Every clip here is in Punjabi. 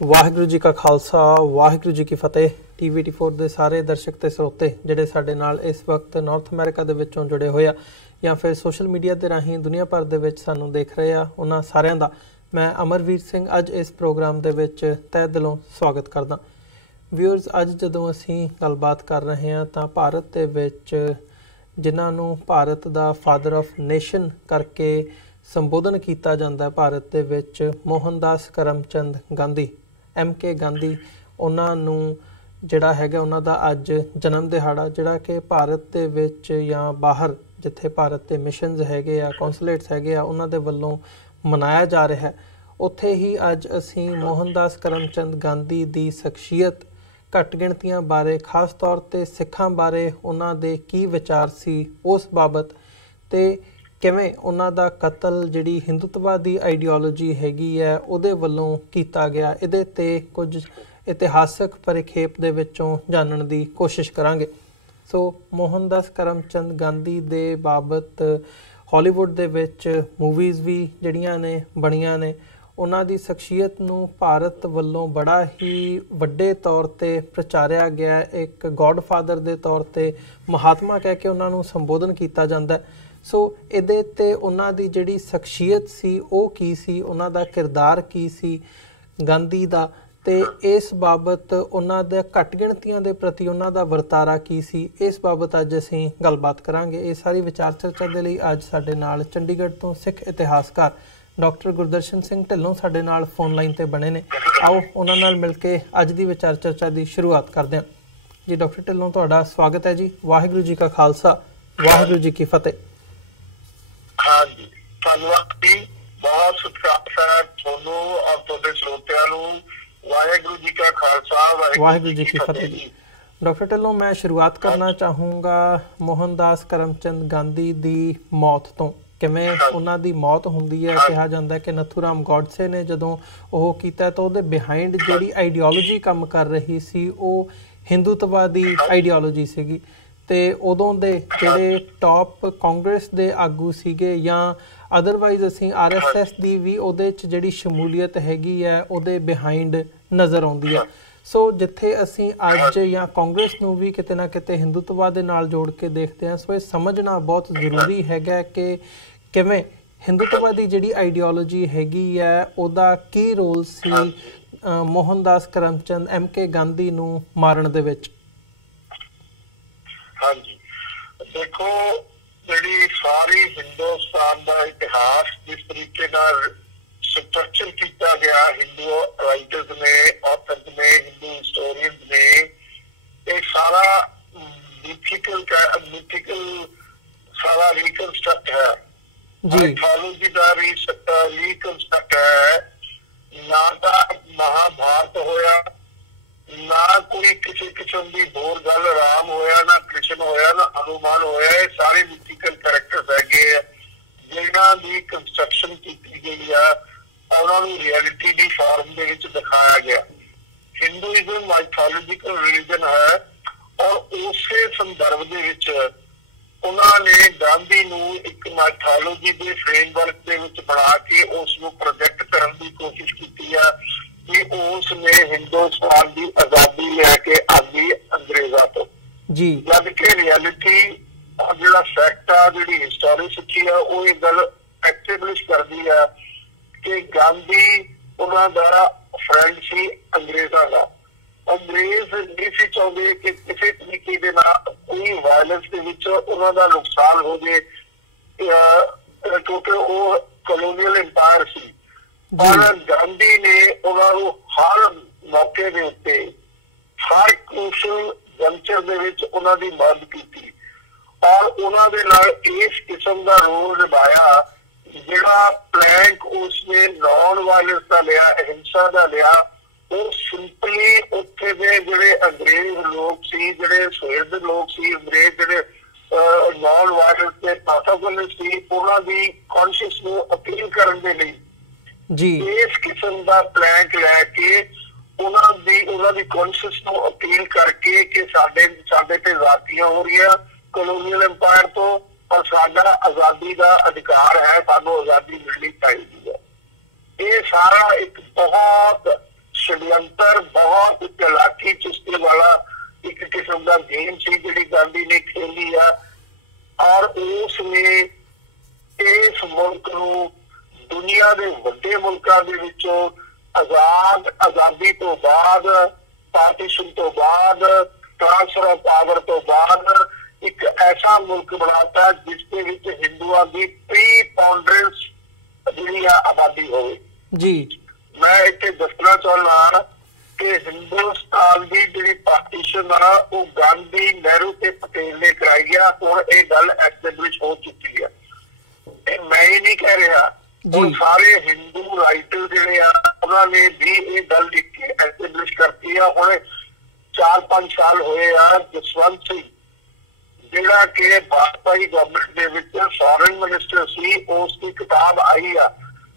ਵਾਹਿਗੁਰੂ ਜੀ ਕਾ ਖਾਲਸਾ ਵਾਹਿਗੁਰੂ ਜੀ ਕੀ ਫਤਿਹ। TVT4 ਦੇ ਸਾਰੇ ਦਰਸ਼ਕ ਤੇ ਸਰੋਤੇ ਜਿਹੜੇ ਸਾਡੇ ਨਾਲ ਇਸ ਵਕਤ ਨਾਰਥ ਅਮਰੀਕਾ ਦੇ ਵਿੱਚੋਂ ਜੁੜੇ ਹੋਏ ਆ ਜਾਂ ਫਿਰ ਸੋਸ਼ਲ ਮੀਡੀਆ ਦੇ ਰਾਹੀਂ ਦੁਨੀਆ ਭਰ ਦੇ ਵਿੱਚ ਸਾਨੂੰ ਦੇਖ ਰਹੇ ਆ, ਉਹਨਾਂ ਸਾਰਿਆਂ ਦਾ ਮੈਂ ਅਮਰਵੀਰ ਸਿੰਘ ਅੱਜ ਇਸ ਪ੍ਰੋਗਰਾਮ ਦੇ ਵਿੱਚ ਤਹਿ ਦਿਲੋਂ ਸਵਾਗਤ ਕਰਦਾ। ਵਿਊਅਰਸ, ਅੱਜ ਜਦੋਂ ਅਸੀਂ ਗੱਲਬਾਤ ਕਰ ਰਹੇ ਹਾਂ ਤਾਂ ਭਾਰਤ ਦੇ ਵਿੱਚ ਜਿਨ੍ਹਾਂ ਨੂੰ ਭਾਰਤ ਦਾ ਫਾਦਰ ਆਫ ਨੇਸ਼ਨ ਕਰਕੇ ਸੰਬੋਧਨ ਕੀਤਾ ਜਾਂਦਾ ਭਾਰਤ ਦੇ ਵਿੱਚ, ਮੋਹਨਦਾਸ ਕਰਮਚੰਦ ਗਾਂਧੀ MK ਗਾਂਧੀ, ਉਹਨਾਂ ਨੂੰ ਜਿਹੜਾ ਹੈਗਾ ਉਹਨਾਂ ਦਾ ਅੱਜ ਜਨਮ ਦਿਹਾੜਾ, ਜਿਹੜਾ ਕਿ ਭਾਰਤ ਦੇ ਵਿੱਚ ਜਾਂ ਬਾਹਰ ਜਿੱਥੇ ਭਾਰਤ ਦੇ ਮਿਸ਼ਨਸ ਹੈਗੇ ਆ, ਕੌਂਸੂਲੇਟਸ ਹੈਗੇ ਆ, ਉਹਨਾਂ ਦੇ ਵੱਲੋਂ ਮਨਾਇਆ ਜਾ ਰਿਹਾ। ਉੱਥੇ ਹੀ ਅੱਜ ਅਸੀਂ ਮੋਹਨਦਾਸ ਕਰਮਚੰਦ ਗਾਂਧੀ ਦੀ ਸ਼ਖਸੀਅਤ, ਘੱਟ ਗਿਣਤੀਆਂ ਬਾਰੇ, ਖਾਸ ਤੌਰ 'ਤੇ ਸਿੱਖਾਂ ਬਾਰੇ ਉਹਨਾਂ ਦੇ ਕੀ ਵਿਚਾਰ ਸੀ ਉਸ ਬਾਬਤ, ਅਤੇ ਕਿਵੇਂ ਉਹਨਾਂ ਦਾ ਕਤਲ ਜਿਹੜੀ ਹਿੰਦੂਤਵਾਦੀ ਆਈਡੀਓਲੋਜੀ ਹੈਗੀ ਹੈ ਉਹਦੇ ਵੱਲੋਂ ਕੀਤਾ ਗਿਆ, ਇਹਦੇ 'ਤੇ ਕੁਝ ਇਤਿਹਾਸਕ ਪਰਿਖੇਪ ਦੇ ਵਿੱਚੋਂ ਜਾਣਨ ਦੀ ਕੋਸ਼ਿਸ਼ ਕਰਾਂਗੇ। ਸੋ ਮੋਹਨਦਾਸ ਕਰਮਚੰਦ ਗਾਂਧੀ ਦੇ ਬਾਬਤ ਹਾਲੀਵੁੱਡ ਦੇ ਵਿੱਚ ਮੂਵੀਜ਼ ਵੀ ਜਿਹੜੀਆਂ ਨੇ ਬਣੀਆਂ ਨੇ। ਉਹਨਾਂ ਦੀ ਸ਼ਖਸੀਅਤ ਨੂੰ ਭਾਰਤ ਵੱਲੋਂ ਬੜਾ ਹੀ ਵੱਡੇ ਤੌਰ 'ਤੇ ਪ੍ਰਚਾਰਿਆ ਗਿਆ। ਇੱਕ ਗੋਡ ਫਾਦਰ ਦੇ ਤੌਰ 'ਤੇ ਮਹਾਤਮਾ ਕਹਿ ਕੇ ਉਹਨਾਂ ਨੂੰ ਸੰਬੋਧਨ ਕੀਤਾ ਜਾਂਦਾ। ਸੋ ਇਹਦੇ 'ਤੇ ਉਹਨਾਂ ਦੀ ਜਿਹੜੀ ਸ਼ਖਸੀਅਤ ਸੀ ਉਹ ਕੀ ਸੀ, ਉਹਨਾਂ ਦਾ ਕਿਰਦਾਰ ਕੀ ਸੀ ਗਾਂਧੀ ਦਾ, ਅਤੇ ਇਸ ਬਾਬਤ ਉਹਨਾਂ ਦੇ ਘੱਟ ਗਿਣਤੀਆਂ ਦੇ ਪ੍ਰਤੀ ਉਹਨਾਂ ਦਾ ਵਰਤਾਰਾ ਕੀ ਸੀ, ਇਸ ਬਾਬਤ ਅੱਜ ਅਸੀਂ ਗੱਲਬਾਤ ਕਰਾਂਗੇ। ਇਹ ਸਾਰੀ ਵਿਚਾਰ ਚਰਚਾ ਦੇ ਲਈ ਅੱਜ ਸਾਡੇ ਨਾਲ ਚੰਡੀਗੜ੍ਹ ਤੋਂ ਸਿੱਖ ਇਤਿਹਾਸਕਾਰ ਡਾਕਟਰ ਗੁਰਦਰਸ਼ਨ ਸਿੰਘ ਢਿੱਲੋਂ ਸਾਡੇ ਨਾਲ ਫੋਨ ਲਾਈਨ 'ਤੇ ਬਣੇ ਨੇ। ਆਓ ਉਹਨਾਂ ਨਾਲ ਮਿਲ ਕੇ ਅੱਜ ਦੀ ਵਿਚਾਰ ਚਰਚਾ ਦੀ ਸ਼ੁਰੂਆਤ ਕਰਦੇ ਹਾਂ। ਜੀ ਡਾਕਟਰ ਢਿੱਲੋਂ, ਤੁਹਾਡਾ ਸਵਾਗਤ ਹੈ ਜੀ। ਵਾਹਿਗੁਰੂ ਜੀ ਕਾ ਖਾਲਸਾ ਵਾਹਿਗੁਰੂ ਜੀ ਕੀ ਫਤਿਹ। ਹਾਂਜੀ, ਧੰਨਵਾਦ ਜੀ। ਬਹੁਤ ਸਤਿਕਾਰ ਹੈ ਤੁਹਾਨੂੰ ਔਰ ਤੁਹਾਡੇ ਸਰੋਤਿਆਂ ਨੂੰ। ਵਾਹਿਗੁਰੂ ਜੀ ਕਾ ਖਾਲਸਾ ਵਾਹਿਗੁਰੂ ਜੀ ਕੀ ਫਤਿਹ ਜੀ। ਡਾਕਟਰ ਢਿੱਲੋਂ, ਮੈਂ ਸ਼ੁਰੂਆਤ ਕਰਨਾ ਚਾਹੂੰਗਾ ਮੋਹਨਦਾਸ ਕਰਮਚੰਦ ਗਾਂਧੀ ਦੀ ਮੌਤ ਤੋਂ। ਕਿਵੇਂ ਉਹਨਾਂ ਦੀ ਮੌਤ ਹੁੰਦੀ ਹੈ? ਕਿਹਾ ਜਾਂਦਾ ਕਿ ਨਥੂਰਾਮ ਗੋਡਸੇ ਨੇ ਜਦੋਂ ਉਹ ਕੀਤਾ ਤਾਂ ਉਹਦੇ ਬਿਹਾਈਂਡ ਜਿਹੜੀ ਆਈਡੀਓਲੋਜੀ ਕੰਮ ਕਰ ਰਹੀ ਸੀ ਉਹ ਹਿੰਦੂਤਵਾਦੀ ਆਈਡੀਓਲੋਜੀ ਸੀਗੀ, ਅਤੇ ਉਦੋਂ ਦੇ ਜਿਹੜੇ ਟੌਪ ਕਾਂਗਰਸ ਦੇ ਆਗੂ ਸੀਗੇ ਜਾਂ ਅਦਰਵਾਈਜ਼ ਅਸੀਂ RSS ਦੀ ਵੀ ਉਹਦੇ 'ਚ ਜਿਹੜੀ ਸ਼ਮੂਲੀਅਤ ਹੈਗੀ ਹੈ ਉਹਦੇ ਬਿਹਾਈਂਡ ਨਜ਼ਰ ਆਉਂਦੀ ਹੈ। ਸੋ ਜਿੱਥੇ ਅਸੀਂ ਅੱਜ ਜਾਂ ਕਾਂਗਰਸ ਨੂੰ ਵੀ ਕਿਤੇ ਨਾ ਕਿਤੇ ਹਿੰਦੂਤਵਾ ਦੇ ਨਾਲ ਜੋੜ ਕੇ ਦੇਖਦੇ ਹਾਂ, ਸੋ ਇਹ ਸਮਝਣਾ ਬਹੁਤ ਜ਼ਰੂਰੀ ਹੈਗਾ ਕਿ ਕਿਵੇਂ ਹਿੰਦੂਤਵਾ ਦੀ ਜਿਹੜੀ ਆਈਡੀਓਲੋਜੀ ਹੈਗੀ ਹੈ ਉਹਦਾ ਕੀ ਰੋਲ ਸੀ ਮੋਹਨਦਾਸ ਕਰਮਚੰਦ MK ਗਾਂਧੀ ਨੂੰ ਮਾਰਨ ਦੇ ਵਿੱਚ। ਹਾਂਜੀ, ਦੇਖੋ, ਜਿਹੜੀ ਸਾਰੀ ਹਿੰਦੁਸਤਾਨ ਦਾ ਇਤਿਹਾਸ ਜਿਸ ਤਰੀਕੇ ਨਾਲ ਸਟਰਕਚਰ ਕੀਤਾ ਗਿਆ ਹਿੰਦੂ ਰਾਈਟਰਸ ਨੇ, ਆਥਰਸ ਨੇ, ਹਿੰਦੂ ਹਿਸਟੋਰੀਅਨਸ ਨੇ, ਇਹ ਸਾਰਾ ਮਿਥਿਕਲ ਸਾਰਾ ਰੀਕਨਸਟਰਕਟ ਹੈ, ਮਾਈਥੋਲੋਜੀ ਦਾ ਰੀਕਨਸਟਰਕਟ ਹੈ। ਨਾ ਤਾਂ ਮਹਾਭਾਰਤ ਹੋਇਆ, ਨਾ ਕੋਈ ਕਿਸੇ ਕਿਸਮ ਦੀ ਹੋਰ ਗੱਲ, ਰਾਮ ਹੋਇਆ, ਨਾ ਕ੍ਰਿਸ਼ਨ ਹੋਇਆ, ਨਾ ਹਨੂਮਾਨ ਹੋਇਆ। ਇਹ ਸਾਰੇ ਮਿਥਿਕਲ ਕੈਰੈਕਟਰਸ ਹੈਗੇ ਆ ਜਿਹਨਾਂ ਦੀ ਕੰਸਟਰਕਸ਼ਨ ਕੀਤੀ ਗਈ ਆ, ਉਹਨਾਂ ਨੂੰ ਰਿਐਲਿਟੀ ਦੀ ਫਾਰਮ ਦੇ ਵਿੱਚ ਦਿਖਾਇਆ ਗਿਆ। ਹਿੰਦੂਇਜ਼ਮ ਮਾਈਥੋਲੋਜੀਕਲ ਰਿਲੀਜਨ ਹੈ ਔਰ ਉਸੇ ਸੰਦਰਭ ਦੇ ਵਿੱਚ ਉਹਨਾਂ ਨੇ ਗਾਂਧੀ ਨੂੰ ਇੱਕ ਮਾਈਥੋਲੋਜੀ ਦੇ ਫਰੇਮਵਰਕ ਦੇ ਵਿੱਚ ਬਣਾ ਕੇ ਉਸ ਨੂੰ ਪ੍ਰੋਜੈਕਟ ਕਰਨ ਦੀ ਕੋਸ਼ਿਸ਼ ਕੀਤੀ ਆ ਕਿ ਉਸ ਨੇ ਹਿੰਦੁਸਤਾਨ ਦੀ ਆਜ਼ਾਦੀ ਲੈ ਕੇ ਆਂਦੀ ਅੰਗਰੇਜ਼ਾਂ ਤੋਂ ਜੀ, ਜਦ ਕਿ ਰਿਐਲਿਟੀ ਔਰ ਜਿਹੜਾ ਫੈਕਟ ਆ, ਜਿਹੜੀ ਹਿਸਟੋਰੀਸਿਟੀ ਆ, ਉਹ ਇਹ ਗੱਲ ਐਸਟੈਬਲਿਸ਼ ਕਰਦੀ ਆ ਕਿ ਗਾਂਧੀ ਉਹਨਾਂ ਦਾ ਫਰੈਂਡ ਸੀ ਅੰਗਰੇਜ਼ਾਂ ਦਾ। ਅੰਗਰੇਜ਼ ਨਹੀਂ ਸੀ ਚਾਹੁੰਦੇ ਕਿ ਕਿਸੇ ਤਰੀਕੇ ਦੇ ਨਾਲ ਕੋਈ ਵਾਇਲੈਂਸ ਦੇ ਵਿੱਚ ਉਹਨਾਂ ਦਾ ਨੁਕਸਾਨ ਹੋ ਜਾਏ, ਕਿਉਂਕਿ ਉਹ ਕਲੋਨੀਅਲ ਇੰਪਾਇਰ ਸੀ। ਪਰ ਗਾਂਧੀ ਨੇ ਉਹਨਾਂ ਨੂੰ ਹਰ ਮੌਕੇ ਦੇ ਉੱਤੇ, ਹਰ ਕ੍ਰੂਸ਼ਲ ਜੰਕਚਰ ਦੇ ਵਿੱਚ ਉਹਨਾਂ ਦੀ ਮਦਦ ਕੀਤੀ ਔਰ ਉਹਨਾਂ ਦੇ ਨਾਲ ਇਸ ਕਿਸਮ ਦਾ ਰੋਲ ਨਿਭਾਇਆ ਜਿਹੜਾ ਪਲੈਂਕ ਉਸਨੇ ਨੌਨ ਵਾਇਲੈਂਸ ਦਾ ਲਿਆ, ਅਹਿੰਸਾ ਦਾ ਲਿਆ। ਉਹ ਸਿੰਪਲੀ ਉੱਥੇ ਦੇ ਜਿਹੜੇ ਅੰਗਰੇਜ਼ ਲੋਕ ਸੀ, ਜਿਹੜੇ ਸਵੇਰ ਦੇ ਲੋਕ ਸੀ, ਅੰਗਰੇਜ਼ ਜਿਹੜੇ ਨੌਨ ਵਾਇਲੈਂਸ ਦੇ ਪਾਸੋਗਨ ਸੀ, ਉਹਨਾਂ ਦੀ ਕੌਨਸ਼ੀਅਸ ਨੂੰ ਅਪੀਲ ਕਰਨ ਦੇ ਲਈ ਜੀ ਇਸ ਕਿਸਮ ਦਾ ਪਲੈਂਕ ਲੈ ਕੇ ਉਹਨਾਂ ਦੀ ਕੌਨਸ਼ੀਅਸ ਨੂੰ ਅਪੀਲ ਕਰਕੇ ਕਿ ਸਾਡੇ ਤੇ ਜ਼ਾਤੀਆਂ ਹੋ ਰਹੀਆਂ ਕਲੋਨੀਅਲ ਇੰਪਾਇਰ ਤੋਂ, ਪਰ ਸਾਡਾ ਆਜ਼ਾਦੀ ਦਾ ਅਧਿਕਾਰ ਹੈ, ਸਾਨੂੰ ਆਜ਼ਾਦੀ ਮਿਲਣੀ ਚਾਹੀਦੀ ਹੈ। ਇਹ ਸਾਰਾ ਇੱਕ ਬਹੁਤ षड्यंत्र, बहुत चालाकी चुस्ती वाला एक किस्म का गेम सी जिहड़ी गांधी ने खेली आ। और उसने इस मुल्क नूं दुनिया के वड्डे मुल्कां दे विचों आजादी तो बाद, पार्टीशन तो बाद, ट्रांसफर ऑफ पावर तो बाद एक ऐसा मुल्क बनाता जिसके विच हिंदुओं की प्रीपोंडरेंस जिहड़ी आबादी होवे। जी मैं इत्थे दसना चाहुंदा कि हिंदुस्तान की जिहड़ी पार्टीशन आ वो गांधी, नेहरू ते पटेल ने कराई आ। हुण ये गल एस्टैबलिश हो चुकी है, मैं ही नहीं कह रहा। और सारे हिंदू राइटर जिहड़े आ उन्होंने भी ये गल लिख के एस्टैबलिश करती है। हुण 4-5 साल होए आ जसवंत सिंह जिहड़ा कि वाजपेयी गवर्नमेंट दे विच फॉरेन मिनिस्टर सी, उसकी किताब आई आ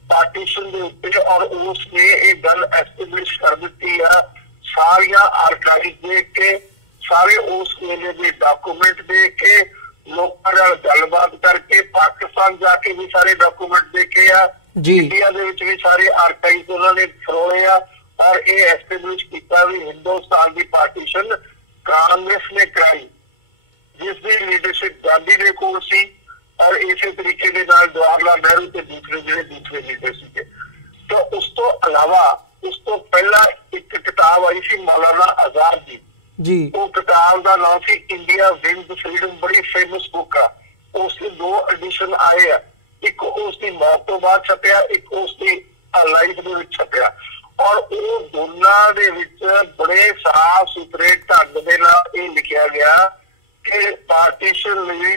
पार्टीशन के उत्ते और उसने ये गल एस्टैबलिश कर दी है। सारिया आर्काइव देख के, सारे उस वेले के डॉक्यूमेंट देख के, लोगों नाल गलबात करके, पाकिस्तान जाके भी सारे डॉक्यूमेंट देखे आ, इंडिया दे विच भी सारे आर्काइव उन्होंने फरोले आ और ये एस्टैबलिश किया भी हिंदुस्तान की पार्टीशन कांग्रेस ने कराई, जिसकी लीडरशिप गांधी के कोल सी और इसी तरीके के नाल जवाहरलाल नेहरू के दूसरे लीडर थे। तो उस तो अलावा उस तो पहला एक किताब आई सी मौलाना आजाद जी, वो किताब का नाम सी इंडिया विंस फ्रीडम, बड़ी फेमस बुक आ। उसके 2 एडिशन आए आ, एक उसकी मौत तो बाद छपया, एक उसकी लाइफ दे विच छपया। और वो दोनों दे विच बड़े साफ सुथरे ढंग दे नाल ये लिखा गया कि पार्टीशन लई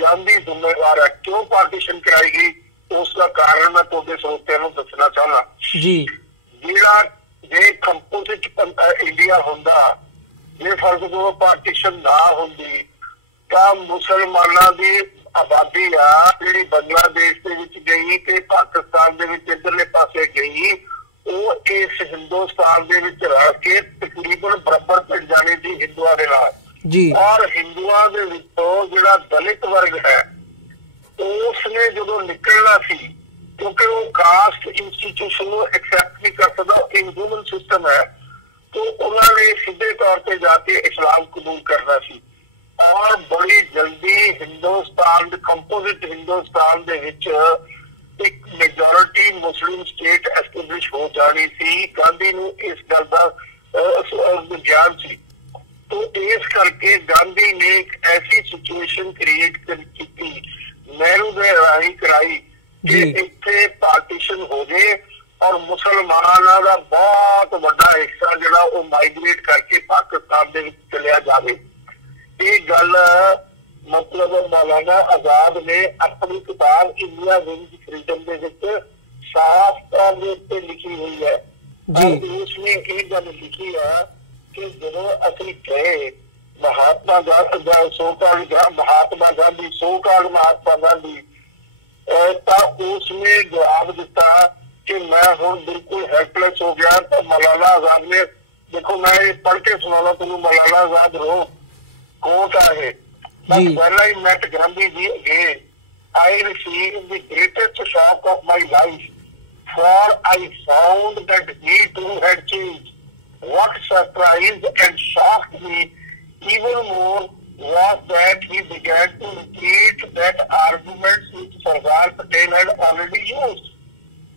गांधी जिम्मेवार है। क्यों पार्टीशन कराई गई उसका कारण मैं तुहाडे श्रोतिਆਂ ਨੂੰ दसना चाहना जी। जिहड़ा जे कंपोजिट इंडिया हुंदा, जे फर्ज को पार्टीशन ना हुंदी तां मुसलमानां दी आबादी आ जिहड़ी बांग्लादेश दे विच गई ते पाकिस्तान दे विच इधरले पासे गई, वो इस हिंदुस्तान दे विच रह के तकरीबन बराबर पिट जानी थी हिंदुआं दे नाल जी। और हिंदुओं के विचों जिहड़ा दलित वर्ग है उसने जो निकलना सी, क्योंकि वो कास्ट इंस्टीट्यूशन को एक्सेप्ट नहीं कर सकता, इनह्यूमन सिस्टम है, तो उन्होंने सीधे तौर पर जाके इस्लाम कबूल करना सी। और बड़ी जल्दी हिंदुस्तान कंपोजिट हिंदुस्तान दे विच एक मेजोरिटी मुस्लिम स्टेट एस्टैबलिश हो जानी सी। गांधी नूं इस गल दा ज्ञान सी। तो इस करके गांधी ने एक ऐसी सिचुएशन क्रिएट की, नेहरू ने राही कराई कि इत्थे पार्टीशन हो जाए और मुसलमानों का बहुत बड़ा हिस्सा जिहड़ा वो माइग्रेट करके पाकिस्तान दे विच चलिया जाए। ये गल मतलब मौलाना आजाद ने अपनी किताब इंडिया विंस फ्रीडम दे विच साफ तौर दे उत्ते लिखी हुई है। और उसने ये गल लिखी है कि जो असली कहे महात्मा गांधी उसने जवाब दिता कि मैं हुण बिल्कुल हेल्पलेस हो गया। तो मौलाना आजाद ने, देखो मैं ये पढ़ के सुनाना तुम, मौलाना आजाद रो कोट है, when I met Gandhi ji again, I received the greatest shock of my life, for I found that he too had changed. What surprised and shocked me even more was that he began to repeat that arguments which Sardar Patel had already used.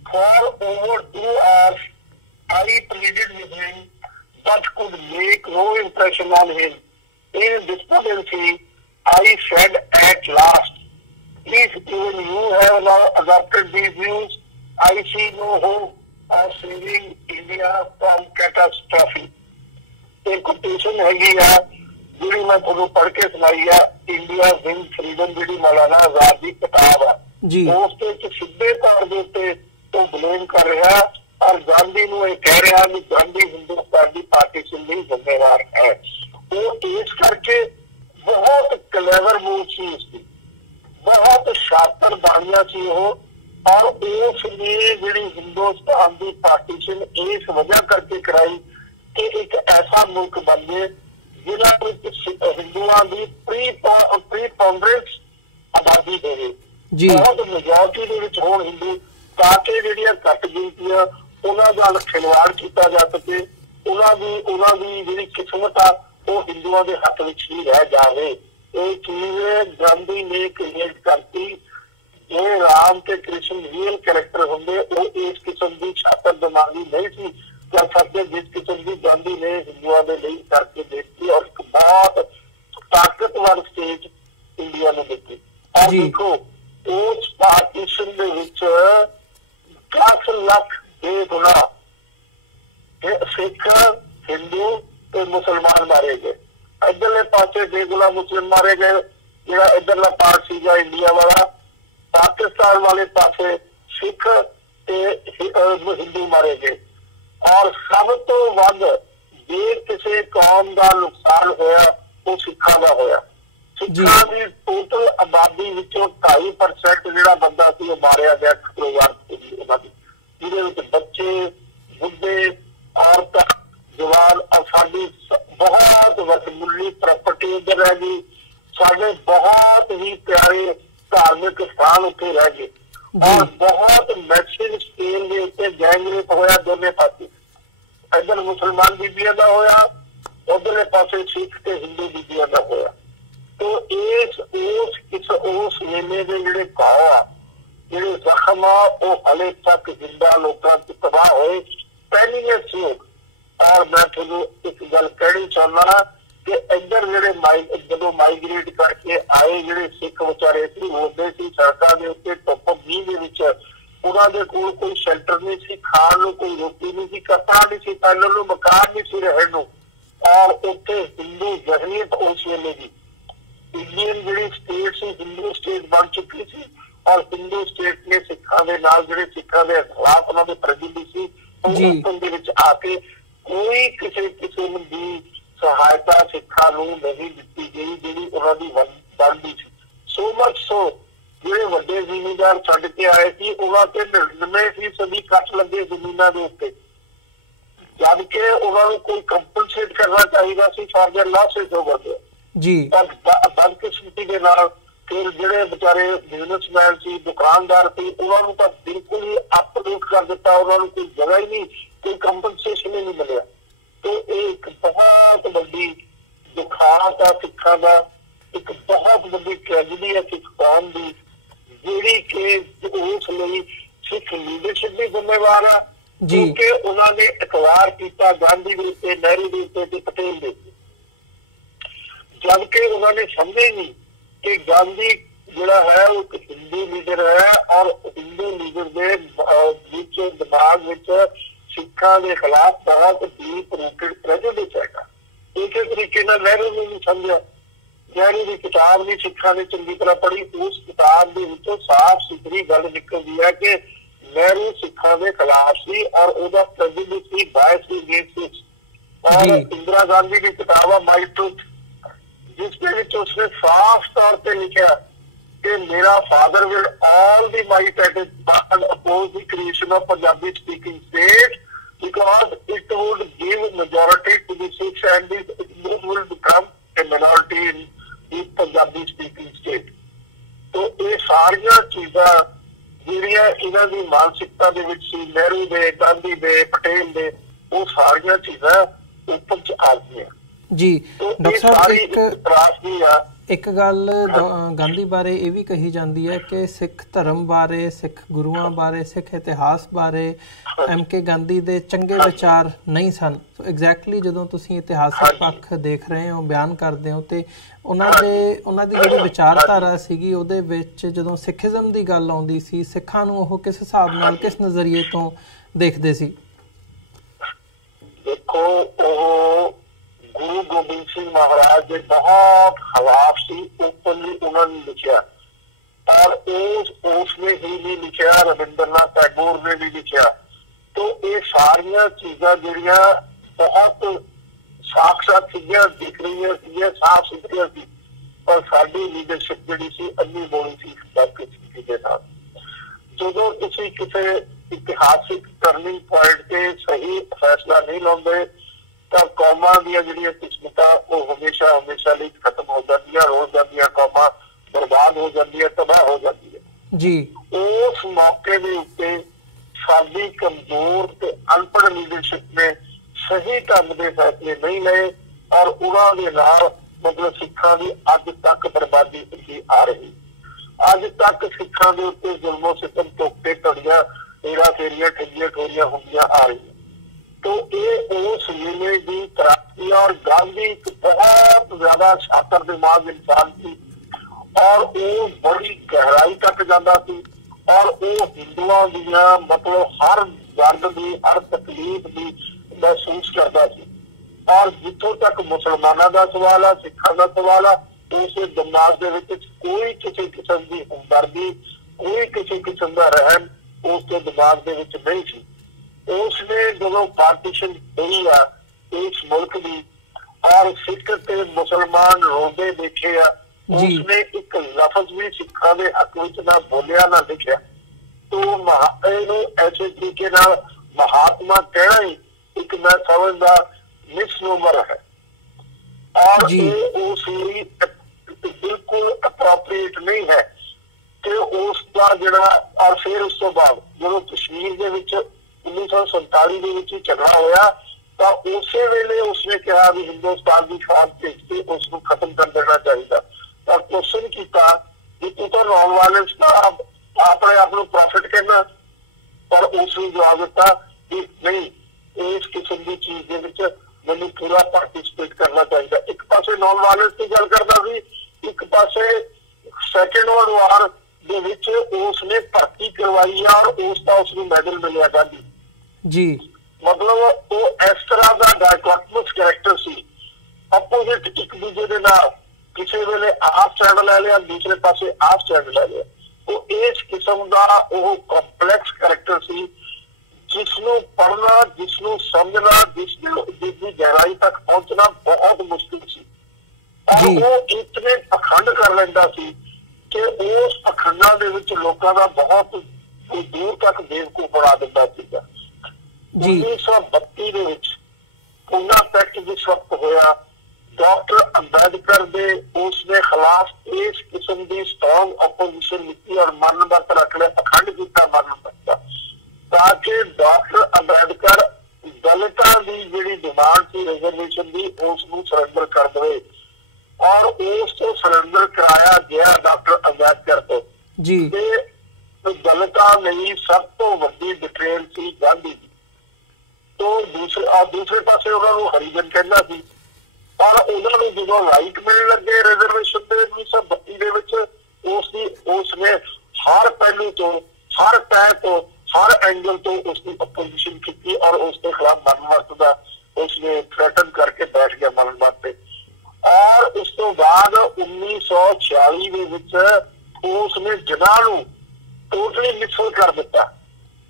For over 2 hours, I pleaded with him, but could make no impression on him. In despondency, I said at last, if even you have now adopted these views, I see no hope of saving India from catastrophe. एक कोटेशन हैगी आ जिहड़ी मैं तुहानू पढ़ के सुनाई आ, इंडिया विंस फ्रीडम जिहड़ी मौलाना आजाद दी किताब आ, उस ते सीधे तौर दे उत्ते तो ब्लेम कर रहा और गांधी नूं ये कह रहा कि गांधी हिंदुस्तान की पार्टीशन लई जिम्मेवार है। वो इस करके बहुत क्लेवर मूव सी उसकी, बहुत शातिर बानिया सी वो। और उसने जिहड़ी हिंदुस्तान की पार्टीशन इस वजह करके कराई कि एक ऐसा मुल्क बन गए जिन्हां हिंदुओं की प्रीपोंडरेंस आबादी होवे, बहुत मेजोरिटी दे विच होण हिंदू, ताकि जिहड़ियां घट गिनतियां ਉਹਨਾਂ ਨਾਲ ਖਿਲਵਾੜ ਕੀਤਾ ਜਾ ਸਕੇ, ਉਹਨਾਂ ਦੀ ਜਿਹੜੀ ਕਿਸਮਤ ਆ ਉਹ ਹਿੰਦੂਆਂ ਦੇ ਹੱਥ ਵਿੱਚ ਹੀ ਰਹਿ ਜਾਵੇ। ਇਹ ਚੀਜ਼ ਗਾਂਧੀ ਨੇ ਕ੍ਰੀਏਟ ਕਰਤੀ। ਜੇ ਰਾਮ ਤੇ ਕ੍ਰਿਸ਼ਨ ਰੀਅਲ ਕੈਰੈਕਟਰ ਹੁੰਦੇ ਉਹ ਇਸ ਕਿਸਮ ਦੀ ਛਾਤਰ ਦਿਮਾਗੀ ਨਹੀਂ ਸੀ ਕਰ ਸਕਦੇ ਜਿਸ ਕਿਸਮ ਦੀ ਗਾਂਧੀ ਨੇ ਹਿੰਦੂਆਂ ਦੇ ਲਈ ਕਰਕੇ ਦਿੱਤੀ, ਔਰ ਇੱਕ ਬਹੁਤ ਤਾਕਤਵਰ ਸਟੇਜ ਇੰਡੀਆ ਨੂੰ ਦਿੱਤੀ। ਔਰ ਦੇਖੋ ਉਸ ਪਾਰਟੀਸ਼ਨ ਦੇ ਵਿੱਚ 10 ਲੱਖ ਬੇਗੁਨਾਹ ਸਿੱਖ, ਹਿੰਦੂ ਤੇ ਮੁਸਲਮਾਨ ਮਾਰੇ ਗਏ। ਇੱਧਰਲੇ ਪਾਸੇ ਬੇਗੁਨਾਹ ਮੁਸਲਿਮ ਮਾਰੇ ਗਏ, ਜਿਹੜਾ ਇੱਧਰਲਾ ਪਾਰਟ ਸੀਗਾ ਇੰਡੀਆ ਵਾਲਾ। ਪਾਕਿਸਤਾਨ ਵਾਲੇ ਪਾਸੇ ਸਿੱਖ ਤੇ ਹਿੰਦੂ ਮਾਰੇ ਗਏ। ਔਰ ਸਭ ਤੋਂ ਵੱਧ ਜੇ ਕਿਸੇ ਕੌਮ ਦਾ ਨੁਕਸਾਨ ਹੋਇਆ ਉਹ ਸਿੱਖਾਂ ਦਾ ਹੋਇਆ। ਸਿੱਖਾਂ ਦੀ ਟੋਟਲ ਆਬਾਦੀ ਵਿੱਚੋਂ 2.5% ਜਿਹੜਾ ਬੰਦਾ ਸੀ ਉਹ ਮਾਰਿਆ ਗਿਆ ਪਰਿਵਾਰ ਉਹਨਾਂ ਦੀ, ਜਿਹਦੇ ਵਿੱਚ ਬੱਚੇ, ਬੁੱਢੇ, ਔਰਤਾਂ, ਜਵਾਨ, ਔਰ ਸਾਡੀ ਬਹੁਤ ਵਡਮੁੱਲੀ ਪ੍ਰਾਪਰਟੀ ਉੱਧਰ ਰਹਿ ਗਈ। ਸਾਡੇ ਬਹੁਤ ਹੀ ਪਿਆਰੇ ਧਾਰਮਿਕ ਸਥਾਨ ਉੱਥੇ ਰਹਿ ਗਏ। ਔਰ ਬਹੁਤ ਮੈਸਿਵ ਸਕੇਲ ਦੇ ਉੱਤੇ ਗੈਂਗ ਰੇਪ ਹੋਇਆ ਦੋਨੇ ਪਾਸੇ। ਇੱਧਰ ਮੁਸਲਮਾਨ ਬੀਬੀਆਂ ਦਾ ਹੋਇਆ, ਉਧਰਲੇ ਪਾਸੇ ਸਿੱਖ ਤੇ ਹਿੰਦੂ ਬੀਬੀਆਂ ਦਾ ਹੋਇਆ। ਤੋ ਉਸ ਵੇਲੇ ਦੇ ਜਿਹੜੇ ਘਾव ਆ, ਜਿਹੜੇ ਜ਼ਖਮ ਆ, ਉਹ ਹਲੇ ਤੱਕ ਜ਼ਿੰਦਾ ਲੋਕਾਂ ਚ ਤਬਾਹ ਹੋਏ ਪਹਿਲੀਆਂ ਸੀ। ਔਰ ਮੈਂ ਤੁਹਾਨੂੰ ਇੱਕ ਗੱਲ ਕਹਿਣੀ ਚਾਹੁੰਦਾ ਕਿ ਇੱਧਰ ਜਿਹੜੇ ਜਦੋਂ ਮਾਈਗ੍ਰੇਟ ਕਰਕੇ ਆਏ ਜਿਹੜੇ ਸਿੱਖ ਵਿਚਾਰੇ ਸੀ, ਰੋਂਦੇ ਸੀ ਸੜਕਾਂ ਦੇ ਉੱਤੇ ਧੁੱਪ ਮੀਂਹ ਦੇ ਵਿੱਚ। ਉਹਨਾਂ ਦੇ ਕੋਲ ਕੋਈ ਸ਼ੈਲਟਰ ਨਹੀਂ ਸੀ, ਖਾਣ ਨੂੰ ਕੋਈ ਰੋਟੀ ਨਹੀਂ ਸੀ, ਕੱਪੜਾ ਨਹੀਂ ਸੀ, ਪਹਿਲਾਂ ਨੂੰ ਮਕਾਨ ਨਹੀਂ ਸੀ ਰਹਿਣ ਨੂੰ। ਔਰ ਉੱਥੇ ਹਿੰਦੂ ਜਹਰੀਅਤ ਉਸ ਵੇਲੇ ਦੀ ਇੰਡੀਅਨ ਜਿਹੜੀ ਸਟੇਟ ਸੀ ਹਿੰਦੂ ਸਟੇਟ ਬਣ ਚੁੱਕੀ ਸੀ। ਔਰ ਹਿੰਦੂ ਸਟੇਟ ਨੇ ਸਿੱਖਾਂ ਦੇ ਨਾਲ ਜਿਹੜੇ ਸਿੱਖਾਂ ਦੇ ਖਿਲਾਫ ਉਹਨਾਂ ਦੇ ਪ੍ਰਤੀਨਿਧੀ ਸੀ ਉਹ ਦੇ ਵਿੱਚ ਆ ਕੇ ਕੋਈ ਕਿਸੇ ਕਿਸਮ ਦੀ ਸਹਾਇਤਾ ਸਿੱਖਾਂ ਨੂੰ ਨਹੀਂ ਦਿੱਤੀ ਗਈ ਜਿਹੜੀ ਉਹਨਾਂ ਦੀ ਬਣਦੀ ਸੀ। ਸੋ ਮਚ ਸੋ ਜਿਹੜੇ ਵੱਡੇ ਜ਼ਿਮੀਂਦਾਰ ਛੱਡ ਕੇ ਆਏ ਸੀ ਉਹਨਾਂ ਤੇ 99% ਕੱਟ ਲੱਗੇ ਜ਼ਮੀਨਾਂ ਦੇ ਉੱਤੇ, ਜਦ ਕਿ ਉਹਨਾਂ ਨੂੰ ਕੋਈ ਕੰਪਨਸੇਟ ਕਰਨਾ ਚਾਹੀਦਾ ਸੀ for their losses over there ਜੀ। ਬਦਕਿਸਮਤੀ ਦੇ ਨਾਲ ਫਿਰ ਜਿਹੜੇ ਵਿਚਾਰੇ ਬਿਜ਼ਨਸਮੈਨ ਸੀ, ਦੁਕਾਨਦਾਰ ਸੀ, ਉਹਨਾਂ ਨੂੰ ਤਾਂ ਬਿਲਕੁਲ ਹੀ ਅਪਡੇਟ ਕਰ ਦਿੱਤਾ। ਉਹਨਾਂ ਨੂੰ ਕੋਈ ਜਗ੍ਹਾ ਹੀ ਨਹੀਂ, ਕੋਈ ਕੰਪਨਸੇਸ਼ਨ ਹੀ ਨਹੀਂ ਮਿਲਿਆ। ਤੇ ਇਹ ਇੱਕ ਬਹੁਤ ਵੱਡੀ ਦੁਖਾਂਤ ਆ ਸਿੱਖਾਂ ਦਾ, ਇੱਕ ਬਹੁਤ ਵੱਡੀ ਟ੍ਰੈਜਡੀ ਹੈ ਸਿੱਖ ਕੌਮ ਦੀ, ਜਿਹੜੀ ਕਿ ਉਸ ਲਈ ਸਿੱਖ ਲੀਡਰਸ਼ਿਪ ਵੀ ਜ਼ਿੰਮੇਵਾਰ ਆ ਕਿਉਂਕਿ ਉਹਨਾਂ ਨੇ ਇਕਰਾਰ ਕੀਤਾ ਗਾਂਧੀ ਦੇ ਉੱਤੇ, ਨਹਿਰੂ ਦੇ ਉੱਤੇ ਤੇ ਪਟੇਲ ਦੇ ਉੱਤੇ, ਜਦਕਿ ਉਹਨਾਂ ਨੇ ਸਮਝੇ ਨਹੀਂ ਕਿ ਗਾਂਧੀ ਜਿਹੜਾ ਹੈ ਉਹ ਇੱਕ ਹਿੰਦੂ ਲੀਡਰ ਹੈ ਔਰ ਹਿੰਦੂ ਲੀਡਰ ਦੇ ਵਿੱਚ ਦਿਮਾਗ ਵਿੱਚ ਸਿੱਖਾਂ ਦੇ ਖਿਲਾਫ ਬਹੁਤ ਡੀਪ ਰੂਟਡ ਪ੍ਰੈਜੁਡਿਸ ਹੈਗਾ। ਇਸੇ ਤਰੀਕੇ ਨਾਲ ਨਹਿਰੂ ਨੂੰ ਨਹੀਂ ਸਮਝਿਆ। ਨਹਿਰੂ ਦੀ ਕਿਤਾਬ ਵੀ ਸਿੱਖਾਂ ਨੇ ਚੰਗੀ ਤਰ੍ਹਾਂ ਪੜ੍ਹੀ। ਉਸ ਕਿਤਾਬ ਦੇ ਵਿੱਚੋਂ ਸਾਫ਼ ਸੁਥਰੀ ਗੱਲ ਨਿਕਲਦੀ ਹੈ ਕਿ ਨਹਿਰੂ ਸਿੱਖਾਂ ਦੇ ਖਿਲਾਫ ਸੀ ਔਰ ਉਹਦਾ ਪ੍ਰੈਜੁਡਿਸ ਸੀ, ਬਾਇਸ ਸੀ ਅਗੇਂਸਟ। ਔਰ ਇੰਦਰਾ ਗਾਂਧੀ ਦੀ ਕਿਤਾਬ ਆ ਮਾਈ ਟਰੂਥ, ਜਿਸ ਦੇ ਵਿੱਚ ਉਸਨੇ ਸਾਫ਼ ਤੌਰ ਤੇ ਲਿਖਿਆ ਕਿ ਮੇਰਾ father will all the might at his oppose the creation of Punjabi speaking state because it would give majority to the Sikhs and the Hindus will become a minority in the Punjabi speaking state। तो ये सारियां चीज़ां ਜਿਹੜੀਆਂ ਇਹਨਾਂ ਦੀ ਮਾਨਸਿਕਤਾ ਦੇ ਵਿੱਚ ਸੀ, ਨਹਿਰੂ ਦੇ, ਗਾਂਧੀ ਦੇ, ਪਟੇਲ ਦੇ, ਉਹ ਸਾਰੀਆਂ ਚੀਜ਼ਾਂ ਉੱਪਰ ਚ ਆ ਗਈਆਂ ਜੀ। ਡਾਕਟਰ ਸਾਹਿਬ ਇੱਕ ਗੱਲ ਗਾਂਧੀ ਬਾਰੇ ਇਹ ਵੀ ਕਹੀ ਜਾਂਦੀ ਹੈ ਕਿ ਸਿੱਖ ਧਰਮ ਬਾਰੇ, ਸਿੱਖ ਗੁਰੂਆਂ ਬਾਰੇ, ਸਿੱਖ ਇਤਿਹਾਸ ਬਾਰੇ MK ਗਾਂਧੀ ਦੇ ਚੰਗੇ ਵਿਚਾਰ ਨਹੀਂ ਸਨ। ਸੋ ਐਗਜ਼ੈਕਟਲੀ ਜਦੋਂ ਤੁਸੀਂ ਇਤਿਹਾਸਕ ਪੱਖ ਦੇਖ ਰਹੇ ਹੋ, ਬਿਆਨ ਕਰਦੇ ਹੋ, ਤੇ ਉਹਨਾਂ ਦੀ ਜਿਹੜੀ ਵਿਚਾਰਧਾਰਾ ਸੀਗੀ ਉਹਦੇ ਵਿੱਚ ਜਦੋਂ ਸਿੱਖੀਜ਼ਮ ਦੀ ਗੱਲ ਆਉਂਦੀ ਸੀ, ਸਿੱਖਾਂ ਨੂੰ ਉਹ ਕਿਸ ਹਿਸਾਬ ਨਾਲ, ਕਿਸ ਨਜ਼ਰੀਏ ਤੋਂ ਦੇਖਦੇ ਸੀ? ਦੇਖੋ, ਉਹ ਗੁਰੂ ਗੋਬਿੰਦ ਸਿੰਘ ਮਹਾਰਾਜ ਦੇ ਬਹੁਤ ਖਿਲਾਫ ਸੀ, ਓਪਨਲੀ ਉਹਨਾਂ ਨੇ ਲਿਖਿਆ। ਔਰ ਉਸਨੇ ਹੀ ਨਹੀਂ ਲਿਖਿਆ, ਰਵਿੰਦਰਨਾਥ ਟੈਗੋਰ ਨੇ ਵੀ ਲਿਖਿਆ। तो ये सारिया चीजा जड़िया बहुत साक्षात चीजा दिख रही है, साफ सुथरिया सी, पर साडी लीडरशिप जिहड़ी सी अन्नी बोली सी बदकिस्मती दे नाल। जदों तुसीं किसी इतिहासिक टर्निंग पॉइंट ते सही फैसला नहीं लाउंदे तां कौमां दीयां जिहड़ियां किस्मतां वो हमेशा हमेशा लई खत्म हो जांदियां, रोज जांदियां, कौमां बर्बाद हो जांदियां, तबाह हो जांदियां जी। उस मौके दे उत्ते ਸਾਡੀ ਕਮਜ਼ੋਰ ਤੇ ਅਨਪੜ੍ਹ ਲੀਡਰਸ਼ਿਪ ਨੇ ਸਹੀ ਢੰਗ ਦੇ ਫੈਸਲੇ ਨਹੀਂ ਲਏ ਔਰ ਉਹਨਾਂ ਦੇ ਨਾਲ ਮਤਲਬ ਸਿੱਖਾਂ ਦੀ ਅੱਜ ਤੱਕ ਬਰਬਾਦੀ ਹੁੰਦੀ ਆ ਰਹੀ। ਅੱਜ ਤੱਕ ਸਿੱਖਾਂ ਦੇ ਉੱਤੇ ਜ਼ੁਲਮੋ ਸਿਤਮ ਧੋਖੇ ਧੜੀਆਂ ਹੇਰਾ ਫੇਰੀਆਂ ਠੱਗੀਆਂ ਠੋਰੀਆਂ ਹੁੰਦੀਆਂ ਆ ਰਹੀਆਂ। तो ये उस ਵੇਲੇ ਦੀ ਤਰਾਕੀ और गांधी एक बहुत ज्यादा शातिर दिमाग इंसान थी और वो बड़ी गहराई तक जाता थी और वो हिंदुओं दियां मतलब हर दर्द की हर तकलीफ की महसूस करता थी। और जिथों तक मुसलमानों का सवाल है सिखा का सवाल है उस दिमाग के कोई किसी किस्म की हमदर्दी कोई किसी किस्म का रहम उसके दिमाग के नहीं थी। उसने जो पार्टीशन हुई है इस मुल्क की और सिख ते मुसलमान रोंदे देखे आ उसने एक लफ्ज भी सिखा के हक विच ना बोलिया ना लिखिया। तो ऐसे तरीके नाल महात्मा कहना ही एक मैं समझदा मिसनोमर है और ये उस लिए बिल्कुल अप्रोप्रिएट नहीं है कि उसका जिहड़ा और फिर उस तो बाद जो कश्मीर के विच 1947 ਦੇ ਵਿੱਚ ਝਗੜਾ ਹੋਇਆ ਤਾਂ ਉਸੇ ਵੇਲੇ ਉਸਨੇ ਕਿਹਾ ਵੀ ਹਿੰਦੁਸਤਾਨ ਦੀ ਫੌਜ ਭੇਜ ਕੇ ਉਸ ਨੂੰ ਖਤਮ ਕਰ ਦੇਣਾ ਚਾਹੀਦਾ। ਤਾਂ ਕੁਐਸਚਨ ਕੀਤਾ ਕਿ ਤੂੰ ਤਾਂ ਨੌਨ ਵਾਇਲੈਂਸ ਦਾ ਆਪਣੇ ਆਪ ਨੂੰ ਪ੍ਰੋਫਿਟ ਕਹਿਣਾ ਪਰ ਉਸ ਨੂੰ ਜਵਾਬ ਦਿੱਤਾ ਕਿ ਨਹੀਂ ਇਸ ਕਿਸਮ ਦੀ ਚੀਜ਼ ਦੇ ਵਿੱਚ ਮੈਨੂੰ ਪੂਰਾ ਪਾਰਟਿਸਿਪੇਟ ਕਰਨਾ ਚਾਹੀਦਾ। ਇੱਕ ਪਾਸੇ ਨੌਨ ਵਾਇਲੈਂਸ ਦੀ ਗੱਲ ਕਰਦਾ ਸੀ ਇੱਕ ਪਾਸੇ ਸੈਕੰਡ ਵਰਲਡ ਵਾਰ ਦੇ ਵਿੱਚ ਉਸਨੇ ਭਰਤੀ ਕਰਵਾਈ ਔਰ ਉਸ ਦਾ ਉਸਨੂੰ ਮੈਡਲ ਮਿਲਿਆ ਗਾਂਧੀ जी। मतलब वो इस तरह का डायकोटमस कैरेक्टर सी अपोजिट एक दूसरे के नाल किसी वेले आप स्टैंड ले लिया दूसरे पासे आप स्टैंड ले लिया। तो इस किस्म का वो कॉम्पलैक्स कैरेक्टर सी जिसनों पढ़ना जिसनों समझना जिसकी गहराई तक पहुंचना बहुत मुश्किल सी और वो इतने अखंड कर लेंदा सी कि उस अखंडा दे विच लोकां दा बहुत दूर तक बेवकूफ बना दिंदा सीगा। 1932 ਦੇ ਵਿੱਚ ਪੂਨਾ ਪੈਕਟ ਜਿਸ ਵਕਤ ਹੋਇਆ ਡਾਕਟਰ ਅੰਬੇਦਕਰ ਦੇ ਉਸਨੇ ਖਿਲਾਫ ਇਸ ਕਿਸਮ ਦੀ ਸਟਰੋਂਗ ਆਪੋਜੀਸ਼ਨ ਲਿੱਤੀ ਔਰ ਮਰਨ ਵਰਤ ਰੱਖ ਲਿਆ ਅਖੰਡ ਕੀਤਾ ਮਰਨ ਵਰਤ ਤਾਂ ਕਿ ਡਾਕਟਰ ਅੰਬੇਦਕਰ ਦਲਿਤਾਂ ਦੀ ਜਿਹੜੀ ਡਿਮਾਂਡ ਸੀ ਰਿਜ਼ਰਵੇਸ਼ਨ ਦੀ ਉਸ ਨੂੰ ਸਰੈਂਡਰ ਕਰ ਦੇਵੇ ਔਰ ਉਸ ਤੋਂ ਸਰੈਂਡਰ ਕਰਾਇਆ ਗਿਆ ਡਾਕਟਰ ਅੰਬੇਦਕਰ ਤੋਂ ਜੀ। ਤੇ ਦਲਿਤਾਂ ਲਈ ਸਭ ਤੋਂ ਵੱਡੀ ਬਿਟਰੇਲ ਸੀ ਗਾਂਧੀ ਦੀ। तो दूसरे पासे उन्होंने हरिजन कहना सी और उन्होंने जो राइट मिलने लगे रिजर्वेशन के 1932 उसने हर पहलू तो हर तय तो हर एंगल तो उसकी अपोजिशन की और उसके खिलाफ मरण वरत का उसने थ्रेटन करके बैठ गया मरण वरते। और उस तो बाद 1946 उसने जिन्होंने टोटली मिसल कर दिता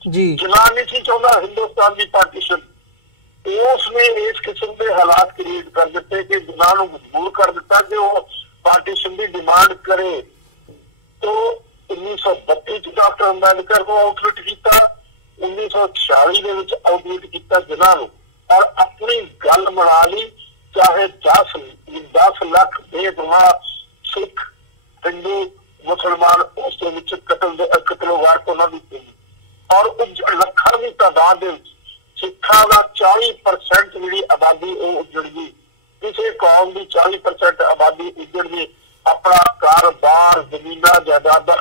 जी। जिन्ना नहीं सी चाहता हिंदुस्तान की पार्टीशन उसने इस किस्म के हालात क्रिएट कर दिते कि जिन्ना मजबूर कर दिता कि वो पार्टीशन की डिमांड करे। तो 1932 डॉक्टर अंबेडकर को आउटलेट किया 1946 आउटलेट किया जिन्ना और अपनी गल मना ली चाहे 10 लाख बेगुनाह सिख हिंदू मुसलमान उस कतलोगार को ना दी और ਲੱਖਾਂ ਦੀ ਤਾਦਾਦ ਦੇ ਵਿੱਚ ਸਿੱਖਾਂ ਦਾ 40% ਜਿਹੜੀ ਆਬਾਦੀ ਉਹ ਉੱਜੜ ਗਈ। ਕਿਸੇ ਕੌਮ ਦੀ 40% ਆਬਾਦੀ ਉੱਜੜ ਗਈ ਆਪਣਾ ਕਾਰੋਬਾਰ ਜ਼ਮੀਨਾਂ ਜਾਇਦਾਦਾਂ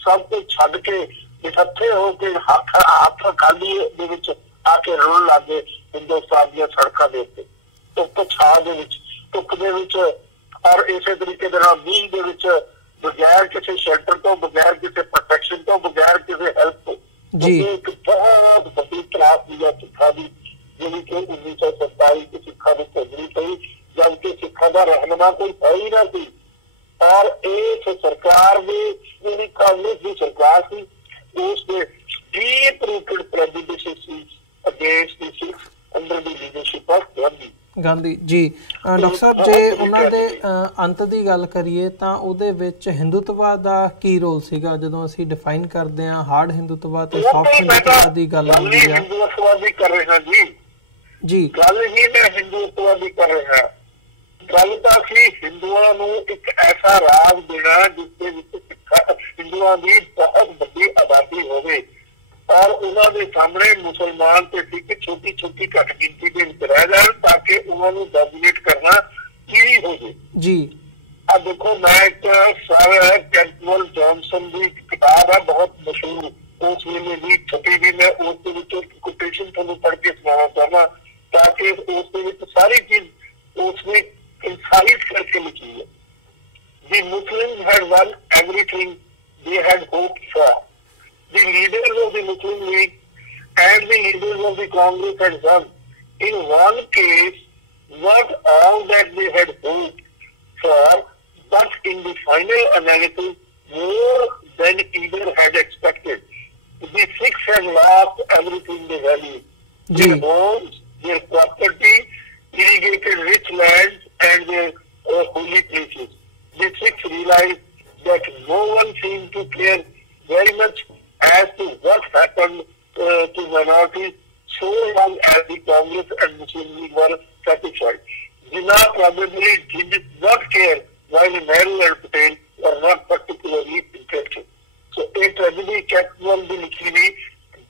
ਸਭ ਕੁਝ ਛੱਡ ਕੇ ਇਕੱਠੇ ਹੋ ਕੇ ਹੱਥ ਖਾਲੀ ਦੇ ਵਿੱਚ ਆ ਕੇ ਰੋਣ ਲੱਗੇ ਹਿੰਦੁਸਤਾਨ ਦੀਆਂ ਸੜਕਾਂ ਦੇ ਉੱਤੇ ਧੁੱਪ ਛਾਂ ਦੇ ਵਿੱਚ ਧੁੱਪ ਦੇ ਵਿੱਚ ਔਰ ਇਸੇ ਤਰੀਕੇ ਦੇ ਨਾਲ ਮੀਂਹ ਦੇ ਵਿੱਚ ਬਗੈਰ ਕਿਸੇ ਸ਼ੈਲਟਰ ਤੋਂ ਬਗੈਰ ਕਿਸੇ ਪ੍ਰੋਟੈਕਸ਼ਨ ਤੋਂ ਬਗੈਰ ਕਿਸੇ ਹੈਲਪ ਤੋਂ जी। एक बहुत बड़ी त्रासदी है सिखा की जी कि 1947 सिखा की भोगनी पई जबकि सिखा का रहनुमा कोई है ही ना सी। और इस सरकार की कांग्रेस की सरकार थी उसके deep rooted prejudices against the six under the leadership of Gandhi Gandhi ji. Doctor ਸਾਹਿਬ ਜੇ ਉਹਨਾਂ ਦੇ ਅੰਤ ਦੀ ਗੱਲ ਕਰੀਏ ਤਾਂ ਉਹਦੇ ਵਿੱਚ ਹਿੰਦੂਤਵਾਦ ਦਾ ਕੀ ਰੋਲ ਸੀਗਾ ਜਦੋਂ ਅਸੀਂ ਡਿਫਾਈਨ ਕਰਦੇ ਹਾਂ ਹਾਰਡ ਹਿੰਦੂਤਵਾਦ ਤੇ ਸੌਫਟ ਹਿੰਦੂਤਵਾਦ ਦੀ ਗੱਲ ਹੁੰਦੀ ਹੈ ਹਿੰਦੂਤਵਾਦੀ ਕਰ ਰਹੇ ਹਾਂ ਜੀ ਗੱਲ ਹੀ ਮੈਂ ਹਿੰਦੂਤਵਾਦੀ ਕਰ ਰਿਹਾ ਗੱਲ ਤਾਂ ਸੀ ਹਿੰਦੂਆਂ ਨੂੰ ਇੱਕ ਐਸਾ ਰਾਜ ਦੇਣਾ ਜਿਸ ਦੇ ਵਿੱਚ ਹਿੰਦੂਆਂ ਦੀ ਬਹੁਤ ਵੱਡੀ ਆਬਾਦੀ ਹੋਵੇ और उन्होंने सामने मुसलमान ते सिख छोटी छोटी घट गिनती के विच रह जाए ताकि उन्होंने डोमिनेट करना ईजी हो जाए जी। अब देखो मैं एक सर कैंटवेल जॉनसन की किताब है बहुत मशहूर, उस वेले भी छपी भी, मैं उस कोटेशन तुहानू पढ़ के सुनाना चाहना ताकि उस सारी चीज उसने इंसाइट करके लिखी है। The Muslims had won everything they had hoped for. The leaders of the Muslim League and the leaders of the Congress had won. In one case, not all that they had hoped for, but in the final analysis, more than either had expected. The Sikhs had lost everything they valued. Their homes, their property, irrigated rich lands, and their holy places. The Sikhs realized that no one seemed to care very much as to what happened to minorities so long as the Congress and Muslim League were satisfied. Jinnah probably did not care while Nehru and Patel were not particularly interested. So a tragedy कैंटवेल की लिखी हुई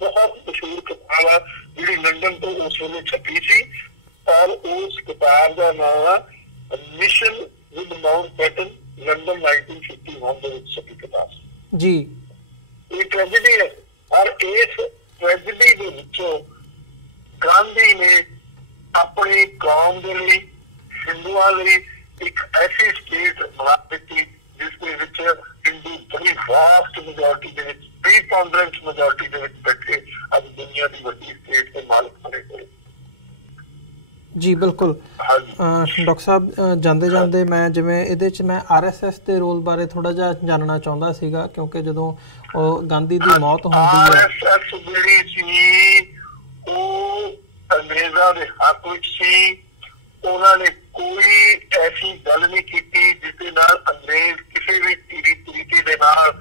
बहुत मशहूर किताब है जी लंदन तो उस वेले छपी थी और उस किताब का नाम है मिशन विद माउंटबेटन लंदन 1951 ਦੇ ਵਿੱਚ ਛਪੀ ਕਿਤਾਬ ਜੀ। ਇਹ ਟ੍ਰੈਜੇਡੀ ਹੈ और इस ट्रेजेडी ਦੇ ਵਿੱਚੋਂ ਗਾਂਧੀ ਨੇ ਆਪਣੀ ਕੌਮ ਦੇ ਲਈ ਹਿੰਦੂਆਂ ਲਈ ਇੱਕ ਐਸੀ ਸਟੇਟ ਬਣਾ ਦਿੱਤੀ ਜਿਸ ਦੇ ਵਿੱਚ ਹਿੰਦੂ ਬੜੀ ਵਾਸਟ ਮੈਜੋਰਟੀ ਦੇ ਵਿੱਚ ਪ੍ਰੀਪੋਂਡਰੈਂਟ ਮੈਜੋਰਟੀ ਦੇ ਵਿੱਚ ਬੈਠੇ ਅੱਜ ਦੁਨੀਆ ਦੀ ਵੱਡੀ ਸਟੇਟ ਦੇ ਮਾਲਕ ਬਣੇ ਹੋਏ ਜੀ। ਬਿਲकुल ਡਾਕਟਰ ਸਾਹਿਬ ਜਾਂਦੇ ਜਾਂਦੇ ਮੈਂ ਜਿਵੇਂ ਇਹਦੇ ਚ ਮੈਂ RSS ਦੇ ਰੋਲ ਬਾਰੇ ਥੋੜਾ ਜਿਹਾ ਜਾਣਨਾ ਚਾਹੁੰਦਾ ਸੀਗਾ ਕਿਉਂਕਿ ਜਦੋਂ ਉਹ ਗਾਂਧੀ ਦੀ ਮੌਤ ਹੁੰਦੀ ਹੈ RSS ਜਿਹੜੀ ਸੀ ਉਹ ਅੰਗਰੇਜ਼ਾਂ ਦੇ ਹੱਕ ਵਿੱਚ ਸੀ। ਉਹਨਾਂ ਨੇ ਕੋਈ ਐਸੀ ਗੱਲ ਨਹੀਂ ਕੀਤੀ ਜਿਸ ਦੇ ਨਾਲ ਅੰਗਰੇਜ਼ ਕਿਸੇ ਵੀ ਤਰੀਕੇ ਦੇ ਨਾਲ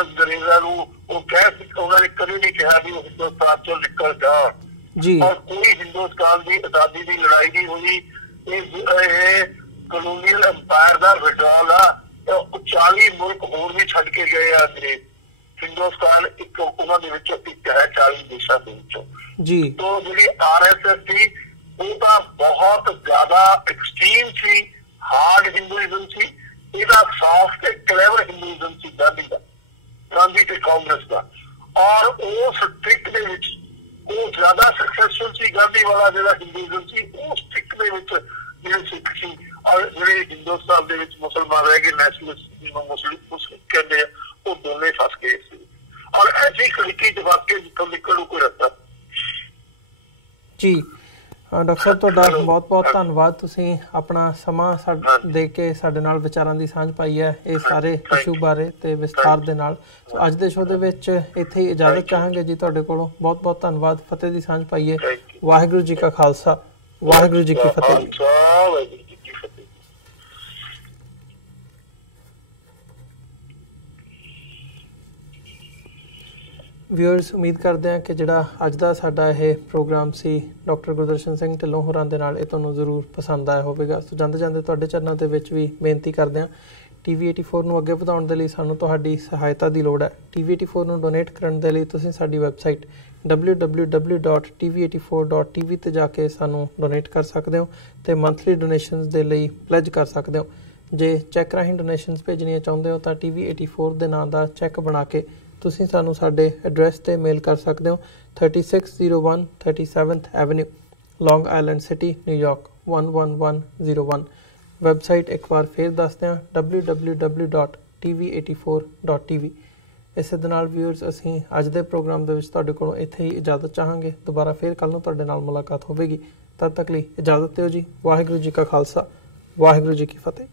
ਅੰਗਰੇਜ਼ਾਂ ਨੂੰ ਉਹ ਕਹਿ ਸਕ ਉਹਨਾਂ ਨੇ ਕਦੇ ਨਹੀਂ ਕਿਹਾ ਵੀ ਉਹ ਹਿੰਦੁਸਤਾਨ ਚੋਂ ਨਿਕਲ ਜਾ जी। और कोई हिंदुस्तान की आजादी की लड़ाई नहीं हुई। कलोनियल अंपायर का विड्रॉल आ 40 मुल्क होर भी छड़ के गए अंग्रेज। हिंदुस्तान एक उन्होंने एक है 40 देशों के जी। तो जी RSS थी वो तो बहुत ज्यादा एक्सट्रीम थी, हार्ड हिंदुइज्म थी। ਇਹਦਾ सॉफ्ट क्लेवर हिंदुइज्म थी गांधी का, गांधी के कांग्रेस का। और उस ट्रिक ਦੇ ਵਿੱਚ ਉਹ ਜ਼ਿਆਦਾ ਸਕਸੈਸਫੁਲ ਸੀ ਗਾਂਧੀ ਵਾਲਾ ਜਿਹੜਾ ਹਿੰਦੂਇਜ਼ਮ ਸੀ ਉਸ ਟ੍ਰਿਕ ਦੇ ਵਿੱਚ ਜਿਹੜੇ ਸਿੱਖ ਸੀ ਔਰ ਜਿਹੜੇ ਹਿੰਦੁਸਤਾਨ ਦੇ ਵਿੱਚ ਮੁਸਲਮਾਨ ਰਹਿ ਗਏ ਨੈਸ਼ਨਲਿਸਟ ਜਿਹਨੂੰ ਮੁਸਲਿਮ ਕਹਿੰਦੇ ਆ ਉਹ ਦੋਨੇ ਫਸ ਗਏ ਸੀ। ਔਰ ਐਸੀ ਖੜਕੀ ਚ ਵਾਕਿਆ ਜਿੱਥੋਂ ਨਿਕਲੂ ਕੋਈ ਰਸਤਾ ਜੀ। ਡਾਕਟਰ ਸਾਹਿਬ ਤੁਹਾਡਾ ਬਹੁਤ ਬਹੁਤ ਧੰਨਵਾਦ, ਤੁਸੀਂ ਆਪਣਾ ਸਮਾਂ ਦੇ ਕੇ ਸਾਡੇ ਨਾਲ ਵਿਚਾਰਾਂ ਦੀ ਸਾਂਝ ਪਾਈ ਹੈ ਇਹ ਸਾਰੇ ਇਸ਼ੂ ਬਾਰੇ ਤੇ ਵਿਸਥਾਰ ਦੇ ਨਾਲ। ਅੱਜ ਦੇ ਸ਼ੋਅ ਦੇ ਵਿੱਚ ਇੱਥੇ ਹੀ ਇਜਾਜ਼ਤ ਚਾਹਾਂਗੇ ਜੀ ਤੁਹਾਡੇ ਕੋਲੋਂ। ਬਹੁਤ ਬਹੁਤ ਧੰਨਵਾਦ, ਫਤਿਹ ਦੀ ਸਾਂਝ ਪਾਈਏ। ਵਾਹਿਗੁਰੂ ਜੀ ਕਾ ਖਾਲਸਾ, ਵਾਹਿਗੁਰੂ ਜੀ ਕੀ ਫਤਿਹ। व्यूअर्स उम्मीद करते हैं कि जिहड़ा अज दा साडा यह प्रोग्राम सी डॉक्टर गुरदर्शन सिंह ढिल्लों होरां दे नाल तुहानूं जरूर पसंद आया होवेगा। सो जांदे जांदे तुहाडे चरणों दे विच भी बेनती करदे हां TV 84 ਨੂੰ ਅੱਗੇ ਵਧਾਉਣ ਦੇ ਲਈ ਸਾਨੂੰ ਤੁਹਾਡੀ ਸਹਾਇਤਾ ਦੀ ਲੋੜ ਹੈ। TV 84 ਨੂੰ ਡੋਨੇਟ ਕਰਨ ਦੇ ਲਈ ਤੁਸੀਂ ਸਾਡੀ ਵੈਬਸਾਈਟ www.tv84.tv ਤੇ ਜਾ ਕੇ ਸਾਨੂੰ ਡੋਨੇਟ ਕਰ ਸਕਦੇ ਹੋ ਤੇ ਮੰਥਲੀ ਡੋਨੇਸ਼ਨਸ ਦੇ ਲਈ ਪਲੇਜ ਕਰ ਸਕਦੇ ਹੋ। ਜੇ ਚੈੱਕ ਰਾਹੀਂ ਡੋਨੇਸ਼ਨਸ ਭੇਜਣੀਆਂ ਚਾਹੁੰਦੇ ਹੋ ਤਾਂ TV 84 ਦੇ ਨਾਂ ਦਾ ਚੈੱਕ ਬਣਾ ਕੇ ਤੁਸੀਂ ਸਾਨੂੰ ਸਾਡੇ ਐਡਰੈਸ ਤੇ ਮੇਲ ਕਰ ਸਕਦੇ ਹੋ 3601 37th ਐਵਨਿਊ ਲੌਂਗ ਆਈਲੈਂਡ ਸਿਟੀ ਨਿਊਯਾਰਕ 11101। ਵੈਬਸਾਈਟ ਇੱਕ ਵਾਰ ਫਿਰ ਦੱਸਦੇ ਹਾਂ www.tv84.tv। ਇਸੇ ਦੇ ਨਾਲ ਵਿਊਅਰਸ ਅਸੀਂ ਅੱਜ ਦੇ ਪ੍ਰੋਗਰਾਮ ਦੇ ਵਿੱਚ ਤੁਹਾਡੇ ਕੋਲੋਂ ਇੱਥੇ ਹੀ ਇਜਾਜ਼ਤ ਚਾਹਾਂਗੇ। ਦੁਬਾਰਾ ਫਿਰ ਕੱਲ੍ਹ ਨੂੰ ਤੁਹਾਡੇ ਨਾਲ ਮੁਲਾਕਾਤ ਹੋਵੇਗੀ। ਤਦ ਤੱਕ ਲਈ ਇਜਾਜ਼ਤ ਦਿਓ ਜੀ। ਵਾਹਿਗੁਰੂ ਜੀ ਕਾ ਖਾਲਸਾ, ਵਾਹਿਗੁਰੂ ਜੀ ਕੀ ਫਤਿਹ।